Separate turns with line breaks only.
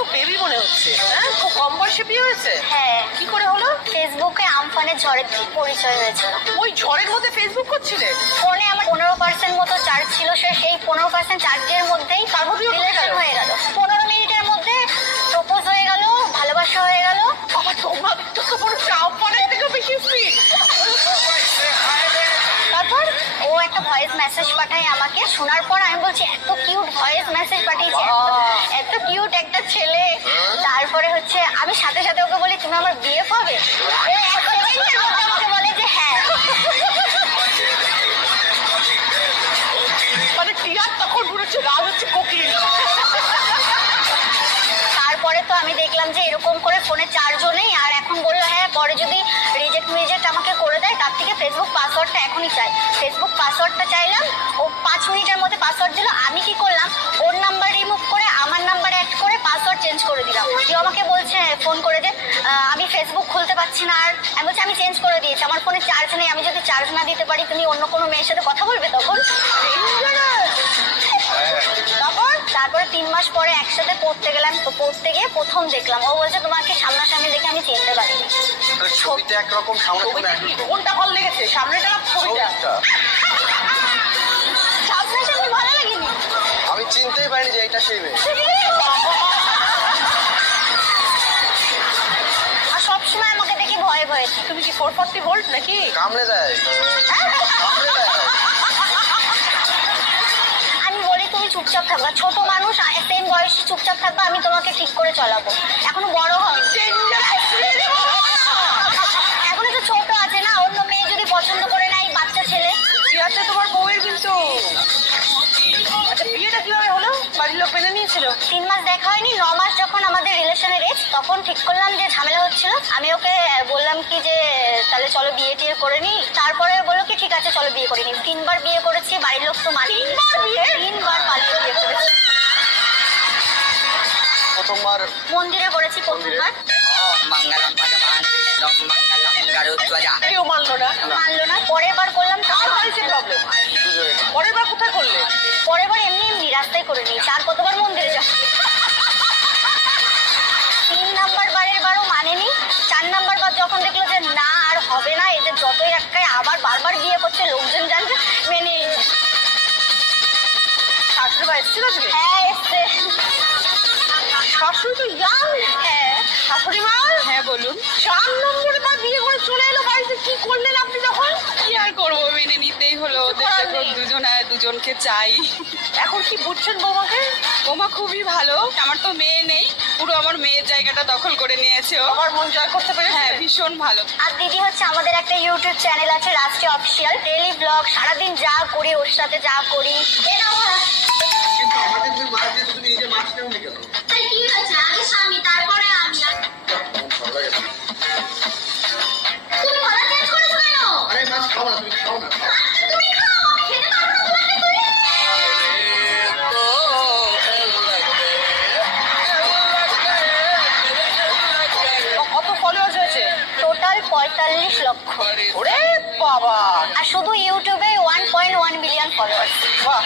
খুব বেবি মনে হচ্ছে হ্যাঁ? খুব কম বয়সে বিয়ে হয়েছে?
হ্যাঁ।
কি করে হলো?
ফেসবুকে আমফানের ঝড়ের ঠিক পরিচয় হয়েছিল
ওই ঝড়ের মধ্যে ফেসবুক করছিলে?
ফোনে আমার পনেরো পার্সেন্ট মতো চার্জ ছিল সে সেই পনেরো পার্সেন্ট চার্জের মধ্যেই
তার মধ্যেই হয়ে গেল?
পনেরো মিনিটের মধ্যে প্রপোজ হয়ে গেল ভালোবাসা হয়ে গেল।
আমার তোমাদের তো কোনো চাপ পড়ে থেকে বেশি স্পিড তারপর
ও একটা ভয়েস মেসেজ পাঠায় আমাকে। শোনার পর আমি বলছি এত কিউট ভয়েস মেসেজ পাঠিয়েছে এত-
বাহ।
এত কিউট একটা ছেলে তারপরে হচ্ছে আমি সাথে সাথে ওকে বলি তুমি আমার বিয়ে হবে আমাকে বলে যে হ্যাঁ।
মানে টিয়ার তখন ঘুরেছে রাজ হচ্ছে কোকিল।
তারপরে তো আমি দেখলাম যে এরকম করে ফোনে চারজনেই নেই আর এখন বলল হ্যাঁ পরে যদি রিজেক্ট মিজেক্ট আমাকে করে দেয়, তার থেকে ফেসবুক পাসওয়ার্ডটা এখনই চাই। ফেসবুক পাসওয়ার্ডটা চাইলাম, ও পাঁচ মিনিটের মধ্যে পাসওয়ার্ড দিল, আমি কি করলাম? ওর নাম্বার রিমুভ করে, আমার নাম্বার অ্যাড করে পাসওয়ার্ড চেঞ্জ করে দিলাম। কেউ আমাকে বলছে ফোন করে যে ফেসবুক খুলতে পারছি না আর আমি বলছি আমি চেঞ্জ করে দিয়েছি। আমার ফোনে চার্জ নেই। আমি যদি চার্জ না দিতে পারি তুমি অন্য কোনো মেয়ের সাথে কথা বলবে তখন? তারপর তারপরে তিন মাস পরে একসাথে পড়তে গেলাম তো পড়তে গিয়ে প্রথম দেখলাম। ও বলছে তোমাকে সামনাসামনি দেখে আমি চিনতে পারিনি।
ছবিতে একরকম
কোনটা ভালো লেগেছে? সামনেটা ছবিটা।
সামনাসামনি ভালো লাগেনি?
আমি চিনতেই পারিনি যে এটা সেই মেয়ে।
তুমি কি ফোর ফর্টি ভোল্ট নাকি?
কামড়ে দেয়। কামড়ে দেয়
আমি বলি তুমি চুপচাপ থাকবা। ছোট মানুষ সেম বয়সে চুপচাপ থাকবা আমি তোমাকে ঠিক করে চলাবো। এখনও বড় হবে এখনও তো ছোট আছে না? অন্য মেয়ে যদি পছন্দ করে না এই বাচ্চা ছেলে।
তোমার বউয়ের কিন্তু? আচ্ছা বিয়েটা কীভাবে নিয়েছিল
তিন মাস দেখা হয়নি ন মাস যখন আমাদের রিলেশনের এজ তখন ঠিক করলাম যে ঝামেলা হচ্ছিল। আমি ওকে বললাম কি যে তাহলে চলো বিয়ে টিয়ে করে নি। তারপরে বলল কি ঠিক আছে চলো বিয়ে করে নি। তিনবার বিয়ে করেছি বাড়ির লোক তো মানে। তিনবার বিয়ে? তিনবার পালিয়ে বিয়ে করেছি।
প্রথমবার?
মন্দিরে করেছি প্রথমবার।
মঙ্গলম ভগবান বিষ্ণু মঙ্গলম গরুধ্বজা
কেউ মানলো না।
মানলো না। পরের বার করলাম
কার
তারপর
প্রবলেম পরের বার কোথায় করলে?
পরের বার এমনি এমনি রাস্তায় করে নিয়েছি। আর কতবার মন্দিরে যাচ্ছি তিন নাম্বার বারের বারও মানেনি। চার নাম্বার বার যখন দেখল যে না আর হবে না এদের যতই একটাই আবার বারবার বিয়ে করছে লোকজন জানছে মেনে নিল।
শাশুড়ি বা এসেছিল
হ্যাঁ এসছে।
শাশুড়ি তো ইয়াং
হ্যাঁ।
শাশুড়ি মা?
হ্যাঁ বলুন।
চার নম্বরে বার বিয়ে করে চলে এলো বাড়িতে কি করলেন আপনি তখন?
কি আর করব যখন
নেই।
দুজন আর দুজনকে চাই।
এখন কি বুঝছেন বৌমাকে?
ওমা খুবই ভালো। আমার তো মেয়ে নেই। পুরো আমার মেয়ের জায়গাটা দখল করে নিয়েছে ও।
আমার মন জয় করতে পেরেছে?
হ্যাঁ ভীষণ ভালো।
আর দিদি হচ্ছে আমাদের একটা ইউটিউব চ্যানেল আছে রাষ্ট্রীয় অফিসিয়াল ডেইলি ব্লগ। সারাদিন যা করি ওর সাথে যা করি।
কিন্তু তুমি মাছ দিয়ে তুমি নিজে মাছ নেও নি কেন
কি হয়েছে? আগে স্বামী তারপরে আমি।
ভালো লাগে না।
তুমি গলা চেঞ্জ করেছ কেন?
আরে মাছ খাও না তুমি খাও না
তুমি পঁয়তাল্লিশ লক্ষ।
ওরে বাবা।
আর শুধু ইউটিউবে one point one billion followers
বাহ।